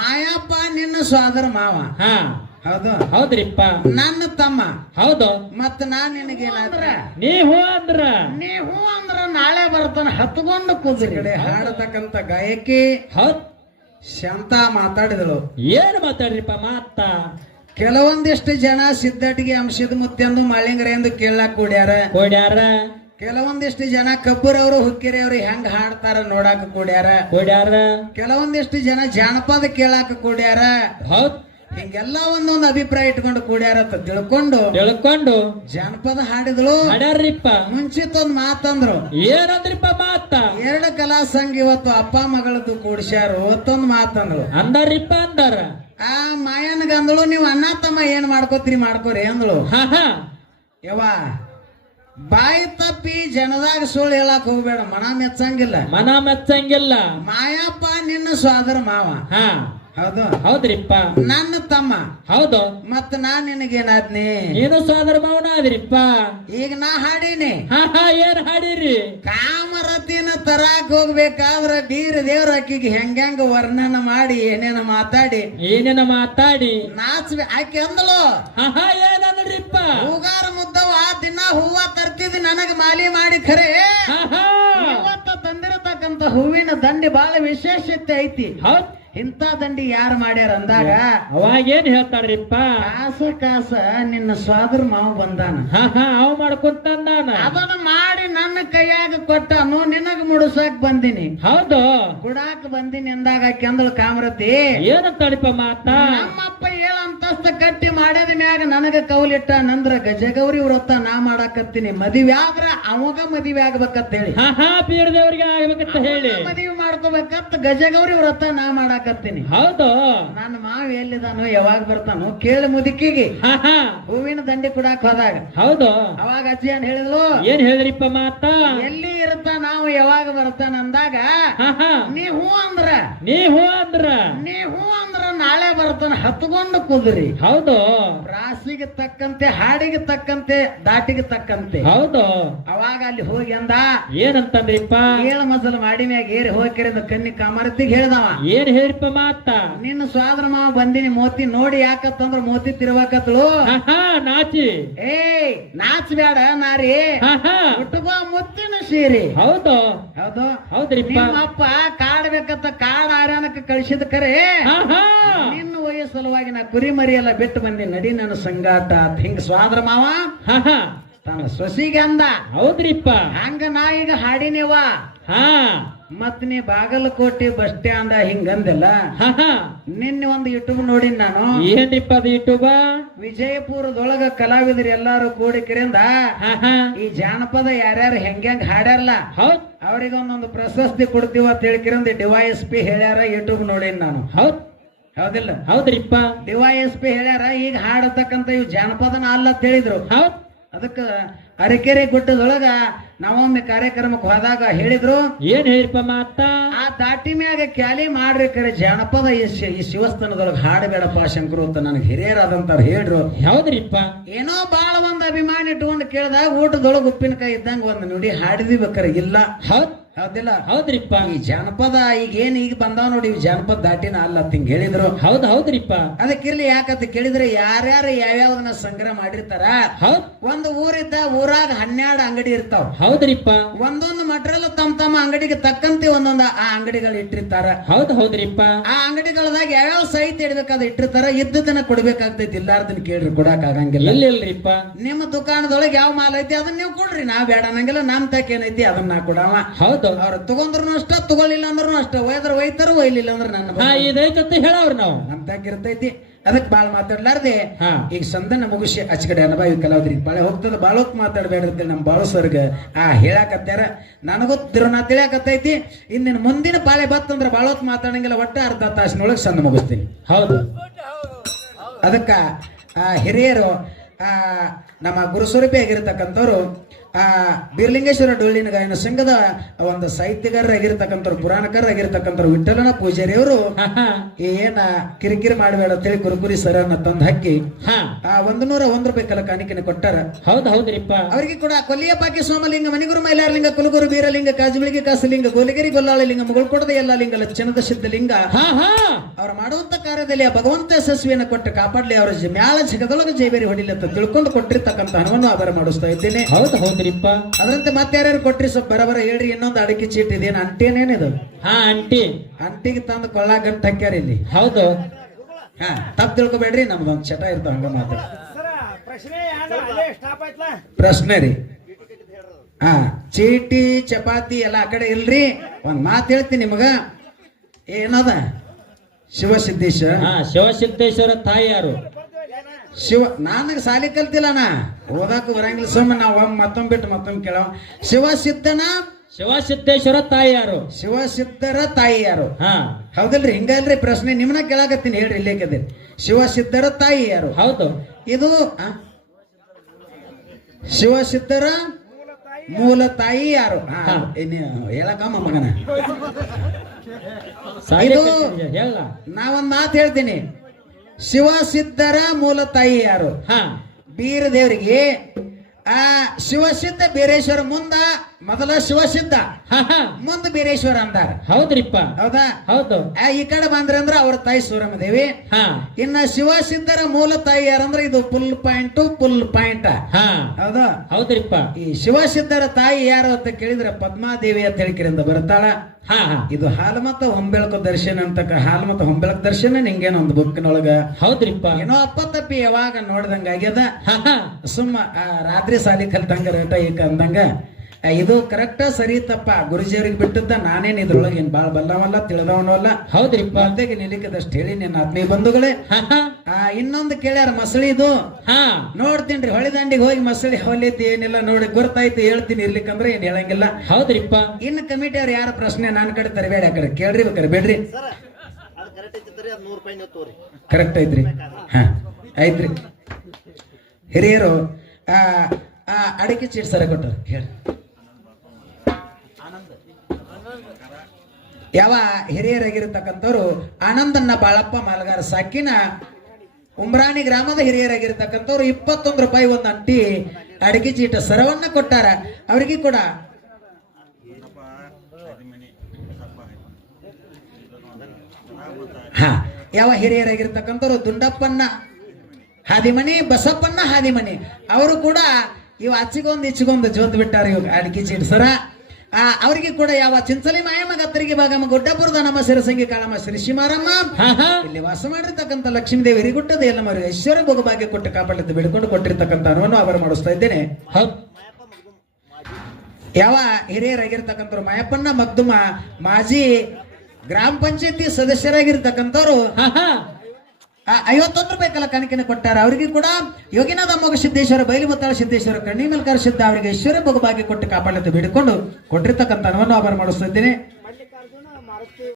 ಮಾಯಪ್ಪ ನಿನ್ನ ಸೋದರ ಮಾವ. ಹಾ ಹೌದು. ಹೌದ್ರಿಪ್ಪ. ನನ್ನ ತಮ್ಮ. ಹೌದು. ಮತ್ತ ನಾನ್ ನಿನಗೇನಾದ್ರ ನೀವು ಅಂದ್ರ ನೀವು ಅಂದ್ರ ನಾಳೆ ಬರ್ತಾನ ಹತ್ಕೊಂಡು ಕುದುರೆ ಕಡೆ ಹಾಡತಕ್ಕಂತ ಗಾಯಕಿ ಹೌದ್ ಶಾಂತ ಮಾತಾಡಿದಳು. ಏನ್ ಮಾತಾಡ್ರಿಪ್ಪ ಮಾತ. ಕೆಲವೊಂದಿಷ್ಟು ಜನ ಸಿದ್ದಟಿಗೆ ಅಂಶದ ಮುತ್ತೆಂದು ಮಾಳಿಂಗರ ಎಂದು ಕೇಳಾಕ್ ಕೂಡ್ಯಾರ. ಕೆಲವೊಂದಿಷ್ಟು ಜನ ಕಬ್ಬರವರು ಹುಕ್ಕಿರಿಯವರು ಹೆಂಗ್ ಹಾಡ್ತಾರ ನೋಡಾಕ ಕೂಡ್ಯಾರ. ಕೆಲವೊಂದಿಷ್ಟು ಜನ ಜಾನಪದ ಕೇಳಾಕ ಕೂಡ್ಯಾರ. ಹೌದ್. ಹಿಂಗೆಲ್ಲ ಒಂದೊಂದು ಅಭಿಪ್ರಾಯ ಇಟ್ಕೊಂಡು ಕೂಡ್ಯಾರ ಅಂತ ತಿಳ್ಕೊಂಡು ಜಾನಪದ ಹಾಡಿದಳು. ಹಾಡ್ಯಾರ್ರಿಪ್ಪ. ಮುಂಚಿತೊಂದ್ ಮಾತಂದ್ರು. ಏನಂದ್ರಿಪ್ಪ ಮಾತ. ಎರಡು ಕಲಾ ಸಂಘ ಇವತ್ತು ಅಪ್ಪ ಮಗಳದ್ದು ಕೂಡ್ಸ್ಯಾರು ಅವತ್ತೊಂದ್ ಮಾತಂದ್ರು. ಅಂದಾರ್ರಿಪ್ಪ ಅಂದಾರ. ಆ ಮಾಯನ್ಗ ಅಂದಳು ನೀವು ಅಣ್ಣ ತಮ್ಮ ಏನ್ ಮಾಡ್ಕೋರಿ ಅಂದಳು. ಯವ್ವ ಬಾಯಿ ತಪ್ಪಿ ಜನದಾಗ ಸುಳ್ಳು ಹೇಳಕ್ ಹೋಗ್ಬೇಡ, ಮನ ಮೆಚ್ಚಂಗಿಲ್ಲ. ಮಾಯಪ್ಪ ನಿನ್ನ ಸೋದರ ಮಾವ. ಹಾ ಹೌದು. ಹೌದ್ರಿಪ್ಪ. ನನ್ನ ತಮ್ಮ. ಹೌದು. ಮತ್ತ ನಾನ್ ನಿನಗೇನಾದ್ನಿ. ಏನು ಸೋದರ ಮಾವನ ಆದ್ರಿಪ್ಪ. ಈಗ ನಾ ಹಾಡೀನಿ. ಏನ್ ಹಾಡಿರಿ. ಕಾಮರತಿನ ತರಾಕ್ ಹೋಗ್ಬೇಕಾದ್ರ ಬೀರ ದೇವ್ರ ಅಕ್ಕಿಗೆ ಹೆಂಗ ವರ್ಣನ ಮಾಡಿ ಏನೇನ ಮಾತಾಡಿ ನಾಚ್ಬೇ ಆಕೆ ಅಂದಳು. ಏನಂದ್ರಿಪ್ಪ. ಹೂಗಾರ ಮುದ್ದವ ದಿನ ಹೂವ ತರ್ತಿದ್ ನನಗ ಮಾಲಿ ಮಾಡಿ ಖರೆ ಇವತ್ತ ತಂದಿರತಕ್ಕಂತ ಹೂವಿನ ದಂಡಿ ಬಹಳ ವಿಶೇಷತೆ ಐತಿ. ಹೌದ್. ಇಂಥ ದಂಡಿ ಯಾರು ಮಾಡ್ಯಾರ ಅಂದಾಗ ಅವಾಗೇನ್ ಹೇಳ್ತಾರ್ರಿಪ್ಪ. ಕಾಸ ನಿನ್ನ ಸೋದರ ಮಾವ ಬಂದಾನ. ಅವ್ ಮಾಡ್ಕೊಂತಾನ. ಅದನ್ನ ಮಾಡಿ ನನ್ನ ಕೈಯಾಗ ಕೊಟ್ಟನು, ನಿನಗ ಮುಡುಸಾಕ್ ಬಂದಿನಿ. ಹೌದು. ಕುಡಾಕ್ ಬಂದಿನಿ ಅಂದಾಗ ಕೆಂದಳು ಕಾಮರತಿ. ಏನಂತಾಳಿಪ್ಪ ಮಾತ. ನಮ್ಮಪ್ಪ 7 ಅಂತಸ್ತ ಕಟ್ಟಿ ಮಾಡ್ಯದ ಮ್ಯಾಗ ನನಗ ಕೌಲಿಟ್ಟ ನಂದ್ರ ಗಜಗೌರಿ ವ್ರತ ನಾ ಮಾಡಾಕತ್ತೀನಿ. ಮದುವೆ ಆದ್ರ ಅವಾಗ ಮದುವೆ ಆಗ್ಬೇಕಂತ ಹೇಳಿ. ಬೀರದೇವ್ರಿಗೆ ಆಗ್ಬೇಕಂತ ಹೇಳಿ ಮದುವೆ ಮಾಡ್ಕೋಬೇಕಂತ ಗಜಗೌರಿ ವ್ರತ ನಾ ಮಾಡಾಕತ್ತೀನಿ. ಹೌದು. ನನ್ನ ಮಾವ ಎಲ್ಲಿದಾನೋ ಯಾವಾಗ ಬರ್ತಾನೋ ಕೇಳಿ ಮುದುಕಿಗೆ ಹೂವಿನ ದಂಡಿ ಕುಡಾಕ್ ಹೋದಾಗ. ಹೌದು. ಅವಾಗ ಅಜ್ಜಿ ಏನ್ ಹೇಳಿದ್ಲು. ಏನ್ ಹೇಳಿದ್ರಿಪ್ಪ ಮಾತ. ಎಲ್ಲಿ ಇರುತ್ತ ನಾವು ಯಾವಾಗ ಬರ್ತಾನ ಅಂದಾಗ ನೀ ಹೂ ಅಂದ್ರ ನಾಳೆ ಬರ್ತಾನ ಹತ್ಕೊಂಡು ಕುದುರಿ. ಹೌದು. ರಾಸಿಗೆ ತಕ್ಕಂತೆ ಹಾಡಿಗೆ ತಕ್ಕಂತೆ ದಾಟಿಗೆ ತಕ್ಕಂತೆ. ಹೌದು. ಅವಾಗ ಅಲ್ಲಿ ಹೋಗಿ ಅಂದ. ಏನಂತಂದ್ರಿಪ್ಪ. 7 ಮಜಲ ಮಾಡಿ ಮ್ಯಾಗ ಏರಿ ಹೋಗಿರಿಂದ ಕನ್ನಿ ಕಾಮರತಿಗೆ ಹೇಳ್ದವ. ಏನ್ ಹೇಳಿಪ್ಪ ಮಾತ. ನಿನ್ನ ಸೋದರ ಮಾವ ಬಂದಿನಿ ಮೋತಿ ನೋಡಿ ಯಾಕತ್ತಂದ್ರ ಮೋತಿ ತಿರ್ಬೇಕತ್ಳು. ನಾಚಿ ನಾಚ್ಬೇಡ ನಾರಿ ಉಟ್ಕೋ ಮುತ್ತಿನ ಸೀರಿ. ಹೌದು. ಹೌದ್ರಿಪ್ಪ. ನಿಮ್ಮಪ್ಪ ಕಾಡ್ಬೇಕಂತ ಕಾಡ್ ಆರ್ಯಾನಕ್ಕೆ ಕಳಿಸಿದ ಕರೆ ನಿನ್ನ ವಯಸ್ಸು ಸಲುವಾಗಿ ನಾ ಕುರಿ ಮರಿ ಎಲ್ಲ ಬಿಟ್ಟು ಬಂದಿ ನಡಿ ನನ್ನ ಸಂಗಾಟ ಹಿಂಗ ಸೋದರ ಮಾವ ತನ್ನ ಸೊಸಿಗೆ ಅಂದ. ಹೌದ್ರಿಪ್ಪ. ಹಂಗ ನಾ ಈಗ ಹಾಡಿನೇವ. ಮತ್ ನೀ ಬಾಗಲಕೋಟೆ ಬಸ್ ಸ್ಟ್ಯಾಂಡ್ ಹಿಂಗಂದಿಲ್ಲ. ನಿನ್ನೆ ಒಂದು ಯೂಟ್ಯೂಬ್ ನೋಡಿನ್ ನಾನು. ಏನ್ರಿಪ್ಪ ಅದು ಯೂಟ್ಯೂಬ್. ವಿಜಯಪುರದೊಳಗ ಕಲಾವಿದರು ಎಲ್ಲಾರು ಕೂಡಿಕರಿಂದ ಈ ಜಾನಪದ ಯಾರ್ಯಾರು ಹೆಂಗ್ ಹಾಡ್ಯಾರಲ್ಲ ಅವ್ರಿಗೆ ಒಂದೊಂದು ಪ್ರಶಸ್ತಿ ಕೊಡ್ತೀವ ಅಂತ ಹೇಳಿಕಿರಂದ DYSP ಹೇಳ್ಯಾರ. ಯೂಟ್ಯೂಬ್ ನೋಡಿನ್ ನಾನು. ಹೌದಿಲ್ಲ. ಹೌದ್ರಿಪ್ಪ. DYSP ಹೇಳ್ಯಾರ ಈಗ ಹಾಡತಕ್ಕಂತ ಇವ್ ಜಾನಪದನ ಅಲ್ಲ ಅಂತ ಹೇಳಿದ್ರು. ಅದಕ್ಕ ಅರಕೆರೆ ಗುಡ್ಡದೊಳಗ ನಾವೊಮ್ಮೆ ಕಾರ್ಯಕ್ರಮಕ್ಕೆ ಹೋದಾಗ ಹೇಳಿದ್ರು. ಏನ್ ಹೇಳಿಪ್ಪ ಮಾತ. ಆ ದಾಟಿ ಮ್ಯಾಗ ಕ್ಯಾಲಿ ಮಾಡ್ರಿ ಕರೆ ಜಾನಪದ ಈ ಶಿವಸ್ಥಾನದೊಳಗ ಹಾಡಬೇಡಪ್ಪ ಶಂಕರು ಅಂತ ನನಗೆ ಹಿರಿಯರಾದಂತಾರ ಹೇಳ್ರು. ಹೌದ್ರಿಪ್ಪ. ಏನೋ ಬಾಳ ಒಂದ್ ಅಭಿಮಾನಿ ಇಟ್ಕೊಂಡು ಕೇಳಿದಾಗ ಊಟದೊಳಗ ಉಪ್ಪಿನಕಾಯಿ ಇದ್ದಂಗ ಒಂದ್ ನುಡಿ ಹಾಡಿದ್ವಿ ಬೇಕಾರೆ ಇಲ್ಲ. ಹೌದಿಲ್ಲ. ಹೌದ್ರಿಪ್ಪ. ಈ ಜಾನಪದ ಈಗ ಬಂದಾವ ನೋಡಿ ಇವ್ ಜಾನಪದ ದಾಟಿನ ಅಲ್ಲ ಹಿಂಗ ಹೇಳಿದ್ರು. ಹೌದ್ರಿಪ್ಪ. ಅದಕ್ಕಿರ್ಲಿ ಯಾಕಂತ ಕೇಳಿದ್ರೆ ಯಾರ್ಯಾರು ಯಾವ್ಯಾವ್ದನ್ನ ಸಂಗ್ರಹ ಮಾಡಿರ್ತಾರ. ಒಂದು ಊರಿದ್ದ ಊರಾಗ 12 ಅಂಗಡಿ ಇರ್ತಾವ. ಹೌದ್ರಿಪ್ಪ. ಒಂದೊಂದು ಮಟೀರಿಯಲ್ ತಮ್ಮ ಅಂಗಡಿಗೆ ತಕ್ಕಂತೆ ಒಂದೊಂದು ಆ ಅಂಗಡಿಗಳು ಇಟ್ಟಿರ್ತಾರ. ಹೌದ್ರಿಪ್ಪ. ಆ ಅಂಗಡಿಗಳದಾಗ ಯಾವ್ಯಾವ ಸಾಹಿತ್ಯ ಇಡ್ಬೇಕಾದ ಇಟ್ಟಿರ್ತಾರ. ಇದ್ದದನ್ನ ಕೊಡ್ಬೇಕಾಗ್ತೈತಿ, ಇಲ್ಲಾರ್ದನ್ನ ಕೇಳ್ರಿ ಕೊಡಾಕ್ ಆಗಂಗಿಲ್ಲ. ಇಲ್ರಿಪ್ಪ. ನಿಮ್ಮ ದುಕಾನದೊಳಗೆ ಯಾವ ಮಾಲ್ ಐತಿ ಅದನ್ನ ನೀವು ಕೊಡ್ರಿ, ನಾವ್ ಬೇಡ ಅನ್ನಂಗಿಲ್ಲ. ನಮ್ ತಕ್ಕ ಏನೈತಿ ಅದನ್ನ ನಾ ಕೊಡವ. ಹೌದು. ಅವ್ರು ತಗೊಂಡ್ರು ಅಷ್ಟ ತಗೊಳ್ಳಿಲ್ಲ ಅಂದ್ರೂ ಅಷ್ಟ, ಒಯ್ದ್ರ ಒಯ್ತಾರ ಒಯ್ಲಿಲ್ಲ ಅಂದ್ರೆ ನನ್ನ ಹೇಳವ್ರ ನಾವು ನಮ್ ತಕ್ಕ ಇರ್ತೈತಿ. ಅದಕ್ ಬಾಳ್ ಮಾತಾಡ್ಲಾರ್ದೆ ಈಗ ಸಂದನ ಮುಗಿಸಿ ಅಚ್ಚಕಡೆ ಅನುಭವಿ ಕಲಾವಿದ್ರಿಗೆ ಬಾಳೆ ಹೋಗ್ತದ. ಬಾಳ ಹೊತ್ತು ಮಾತಾಡ್ಬೇಡ್ರಿ ನಮ್ ಬಾಳು ಸರ್ಗ ಹೇಳಾಕತ್ಯಾರ. ನನಗೊತ್ತಿರೋ ನಾ ತಿಳಿಯಾಕತ್ತೈತಿ. ಇಂದಿನ ಮುಂದಿನ ಬಾಳೆ ಬತ್ತಂದ್ರ ಬಾಳ ಹೊತ್ತು ಮಾತಾಡಂಗಿಲ್ಲ. ಒಟ್ಟ ಅರ್ಧ ತಾಸಿನೊಳಗೆ ಸಂದ ಮುಗಿಸ್ತೀನಿ. ಹೌದು. ಅದಕ್ಕ ಹಿರಿಯರು ನಮ್ಮ ಗುರುಸ್ವರೂಪಿ ಆಗಿರತಕ್ಕಂಥವ್ರು ಆ ಬೀರಲಿಂಗೇಶ್ವರ ಡೊಳ್ಳಿನ ಗಾಯನ ಸಂಘದ ಒಂದು ಸಾಹಿತ್ಯಗಾರರಾಗಿರ್ತಕ್ಕಂಥವ್ರು ಪುರಾಣಕಾರರಾಗಿರ್ತಕ್ಕಂಥವ್ರು ವಿಠಲನ ಪೂಜಾರಿ ಅವರು ಹಾ ಹಾ ಏನ ಕಿರಿಕಿರಿ ಮಾಡಬೇಡ ಅಂತೇಳಿ ಕುರುಕುರಿ ಸರನ್ನ ತಂದು ಹಾಕಿ ಹಾ ಆ 101 ರೂಪಾಯಿ ಕಲ ಕಾಣಿಕೆನ ಕೊಟ್ಟಾರ. ಹೌದ್ರಿಪ್ಪ. ಅವರಿಗೆ ಕೂಡ ಕೊಲ್ಲಿಯ ಪಾಕಿ ಸೋಮಲಿಂಗ ಮಣಿಗುರು ಮೈಲಾರಲಿಂಗ ಕುಲಗುರು ಬೀರಲಿಂಗ ಕಾಜುಳಿಗೆ ಕಾಸಲಿಂಗ ಗೋಲಿಗಿರಿ ಗೊಲ್ಲಾಳ ಲಿಂಗ ಮುಗುಳ್ಕೊಡದ ಎಲ್ಲ ಲಿಂಗ ಲಕ್ಷಣದ ಸಿದ್ಧಲಿಂಗ ಹಾ ಹಾ ಅವರ ಮಾಡುವಂತ ಕಾರ್ಯದಲ್ಲಿ ಆ ಭಗವಂತ ಯಶಸ್ವಿಯನ್ನು ಕೊಟ್ಟು ಕಾಪಾಡಲಿ, ಅವರ ಮ್ಯಾಲ ಜಗದೊಳಗೆ ಜೈಬೇರಿ ಹೊಡಿಲಿ ಅಂತ ತಿಳ್ಕೊಂಡು ಕೊಟ್ಟಿರ್ತಕ್ಕಂಥ ಹಣವನ್ನು ಆಭಾರ ಮಾಡಿಸ್ತಾ ಇದ್ದೇನೆ. ಹೌದ್ರಿಪ್ಪ. ಅದರಂತೆ ಮತ್ತೆ ಯಾರ್ಯಾರು ಕೊಟ್ರಿ ಸ್ವಲ್ಪ ಬರಬರ ಹೇಳ್ರಿ. ಇನ್ನೊಂದು ಅಡಿಕೆ ಚೀಟ್ ಇದೇನು ಅಂಟೇನೇನಿದು? ಹಾ ಅಂಟಿ ಅಂಟಿಗೆ ತಂದು ಕೊಳ್ಳ ಗಂಟು ಹಾಕ್ಯಾರ ಇಲ್ಲಿ. ಹೌದು. ಹಾ ತಪ್ಪು ತಿಳ್ಕೊಬೇಡ್ರಿ, ನಮ್ದೊಂದು ಚಟ ಇರ್ತಾವ ಹಂಗ ಮಾತಾಡ. ಪ್ರಶ್ನೆ ರೀ. ಹಾ ಚೀಟಿ ಚಪಾತಿ ಎಲ್ಲ ಆ ಕಡೆ ಇಲ್ರಿ. ಒಂದ್ ಮಾತು ಹೇಳ್ತೀನಿ ನಿಮಗ. ಏನದ ಶಿವಸಿದ್ದೇಶ? ಹಾ ಶಿವಸಿದ್ದೇಶ್ವರ ತಾಯಿ ಯಾರು? ಶಿವ ನನಗೆ ಸಾಲಿ ಕಲ್ತಿಲ್ಲ ನಾ ಓದಾಕು ಬರಂಗಿಲ್ಲ. ಸುಮ್ಮ ನಾವು ಮತ್ತೊಮ್ಮೆ ಬಿಟ್ಟು ಮತ್ತೊಮ್ಮೆ ಕೇಳವ. ಶಿವಸಿದ್ದನ ಶಿವಸಿದ್ದೇಶ್ವರ ತಾಯಿ ಯಾರು? ಶಿವಸಿದ್ದರ ತಾಯಿ ಯಾರು? ಹಾ ಹೌದಲ್ರಿ? ಹಿಂಗಲ್ರಿ ಪ್ರಶ್ನೆ ನಿಮ್ಮನ್ನ ಕೇಳಾಕತ್ತೀನಿ, ಹೇಳ್ರಿ ಇಲ್ಲೇಕದೆ. ಶಿವಸಿದ್ದರ ತಾಯಿ ಯಾರು? ಹೌದು. ಇದು ಶಿವಸಿದ್ದರ ಮೂಲ ತಾಯಿ ಯಾರು? ಹೇಳಕಮ್ಮ ಮಗನ. ಇದು ಹೇಳ. ನಾವೊಂದ್ ಮಾತು ಹೇಳ್ತೀನಿ. ಶಿವಸಿದ್ದರ ಮೂಲ ತಾಯಿ ಯಾರು? ಹಾ ಬೀರ ದೇವರಿಗೆ ಆ ಶಿವಸಿದ್ಧ ಬೀರೇಶ್ವರ ಮುಂದ ಮೊದಲ ಶಿವಸಿದ್ಧ, ಹಾ ಹಾ ಮುಂದ ಬೀರೇಶ್ವರ ಅಂದಾರ. ಹೌದ್ರಿಪ್ಪ. ಹೌದಾ? ಹೌದು. ಈ ಕಡೆ ಬಂದ್ರೆ ಅಂದ್ರ ಅವ್ರ ತಾಯಿ ಸೂರಮ್ಮ ದೇವಿ. ಹಾ ಇನ್ನ ಶಿವಸಿದ್ದರ ಮೂಲ ತಾಯಿ ಯಾರಂದ್ರ ಇದು ಫುಲ್ ಪಾಯಿಂಟ್. ಹಾ ಹೌದಾ? ಹೌದ್ರಿಪ್ಪ. ಈ ಶಿವಸಿದ್ದರ ತಾಯಿ ಯಾರು ಅಂತ ಕೇಳಿದ್ರೆ ಪದ್ಮಾದೇವಿ ಅಂತ ಹೇಳಿಕಿರಿಂದ ಬರ್ತಾಳ. ಹಾ ಹಾ ಇದು ಹಾಲಮತ ಹೊಂಬೆಳಕು ದರ್ಶನ ಅಂತಕ್ಕ ಹಾಲಮತ ಹೊಂಬೆಳಕು ದರ್ಶನ ನಿಂಗೇನೋ ಒಂದು ಬುಕ್ನೊಳಗ ಹೌದ್ರಿಪ್ಪ. ಏನೋ ಅಪ್ಪತಪ್ಪಿ ಯಾವಾಗ ನೋಡ್ದಂಗ ಆಗ್ಯದ. ಹಾ ಹಾ ಸುಮ್ಮ ರಾತ್ರಿ ಸಾಲಿ ಕಲ್ತಂಗ ರೇಟ ಈಗ ಅಂದಂಗ ಇದು ಕರೆಕ್ಟ ಸರಿ ತಪ್ಪ ಗುರುಜಿಯವ್ರಿಗೆ ಬಿಟ್ಟದ್ದ. ನಾನೇನ್ ಇದ್ರೊಳಗೆ ಏನ್ ಬಾಳ್ ಬಲ್ಲವಲ್ಲ ತಿಳಿದವನು ಅಲ್ಲ. ಹೌದ್ರಿಪ್ಪ. ಮದ್ದೆಗೆ ನಿಲಿಕದಷ್ಟು ಹೇಳಿ ನಿನ್ನ ಆತ್ಮೀಯ ಬಂಧುಗಳೇ. ಹಾ ಹಾ ಇನ್ನೊಂದು ಕೇಳ್ಯಾರ ಮಸಳಿದು. ಹಾ ನೋಡ್ತೀನ್ರಿ ಹೊಳಿದಂಡಿಗೆ ಹೋಗಿ ಮಸಳಿ ಹೊಲಿತಿ ಏನಿಲ್ಲ ನೋಡಿ ಗೊತ್ತಾಯ್ತು ಹೇಳ್ತೀನಿ. ಇರ್ಲಿಕ್ಕಂದ್ರೆ ಏನ್ ಹೇಳಂಗಿಲ್ಲ. ಹೌದ್ರಿಪ್ಪ. ಇನ್ನು ಕಮಿಟಿ ಅವ್ರು ಯಾರ ಪ್ರಶ್ನೆ ನಾನ್ ಕಡೆ ತರಬೇಡ, ಆ ಕಡೆ ಕೇಳ್ರಿ ಬೇಕಾರೆ ಬೇಡ್ರಿ. ಕರೆಕ್ಟ್ ಐತ್ರಿ. ಹಾ ಐತ್ರಿ. ಹಿರಿಯರು ಅಡಿಕೆ ಚೀಟ್ ಸರ ಕೊಟ್ಟರು ಹೇಳಿ. ಯಾವ ಹಿರಿಯರಾಗಿರ್ತಕ್ಕಂಥವ್ರು ಆನಂದನ್ನ ಬಾಳಪ್ಪ ಮಾಲಗಾರ ಸಾಕಿನ ಉಮ್ರಾಣಿ ಗ್ರಾಮದ ಹಿರಿಯರಾಗಿರ್ತಕ್ಕಂಥವ್ರು 21 ರೂಪಾಯಿ ಒಂದು ಅಂಟಿ ಅಡಿಕೆ ಚೀಟ ಸರವನ್ನ ಕೊಟ್ಟಾರ. ಅವ್ರಿಗೆ ಕೂಡ ಹಾ ಯಾವ ಹಿರಿಯರಾಗಿರ್ತಕ್ಕಂಥವ್ರು ದುಂಡಪ್ಪನ್ನ ಹಾದಿಮನಿ, ಬಸಪ್ಪನ್ನ ಹಾದಿಮನಿ ಅವರು ಕೂಡ ಇವು ಆಚಿಗೊಂದು ಇಚ್ಚಿಗೊಂದು ಜೋತ್ ಬಿಟ್ಟಾರ ಇವಾಗ ಅಡಿಕೆ ಚೀಟ್ ಸರ. ಅವರಿಗೆ ಕೂಡ ಯಾವ ಚಿಂಚಲಿ ಮಾಯಮ್ಮ ಗತ್ತರಿಗೆ ಭಾಗಮ್ಮ ಗುಡ್ಡಪುರದ ನಮ್ಮ ಸಿರಸಂಗಿ ಕಾಳಮ್ಮ ಶ್ರೀ ಶಿಮಾರಮ್ಮ ಇಲ್ಲಿ ವಾಸ ಮಾಡಿರ್ತಕ್ಕಂಥ ಲಕ್ಷ್ಮೀ ದೇವಿ ಹಿರಿಗುಟ್ಟದ ಎಲ್ಲ ಮರಿ ಐಶ್ವರ್ಯ ಭೋಗಭಾಗ್ಯ ಕೊಟ್ಟು ಕಾಪಾಡಲಿದ್ದು ಬೇಡಿಕೊಂಡು ಕೊಟ್ಟಿರ್ತಕ್ಕಂಥ ಅನುವನ್ನು ಆಭಾರ ಮಾಡಿಸ್ತಾ ಇದ್ದೇನೆ. ಯಾವ ಹಿರಿಯರಾಗಿರ್ತಕ್ಕಂಥವ್ರು ಮಾಯಪ್ಪಣ್ಣ ಮಗ್ದುಮ ಮಾಜಿ ಗ್ರಾಮ ಪಂಚಾಯತಿ ಸದಸ್ಯರಾಗಿರ್ತಕ್ಕಂಥವ್ರು 51 ರೂಪಾಯಿ ಕಲ ಕಾಣಿಕೆನ ಕೊಟ್ಟಾರ. ಅವರಿಗೆ ಕೂಡ ಯೋಗಿನಾಥ ಅಮ್ಮಗ ಸಿದ್ದೇಶ್ವರ ಬೈಲಿಮತ್ತಾಳ ಸಿದ್ದೇಶ್ವರ ಕಣ್ಣಿಮಲ್ಕಾರ ಸಿದ್ಧ ಅವರಿಗೆ ಐಶ್ವರ್ಯ ಭೋಗಭಾಗ್ಯ ಕೊಟ್ಟು ಕಾಪಾಡಲಿದ್ದು ಬೇಡಿಕೊಂಡು ಕೊಟ್ಟಿರ್ತಕ್ಕಂಥ ಅನುವನ್ನು ಆಭಾರ ಮಾಡಿಸ್ತಾ ಇದ್ದೇನೆ.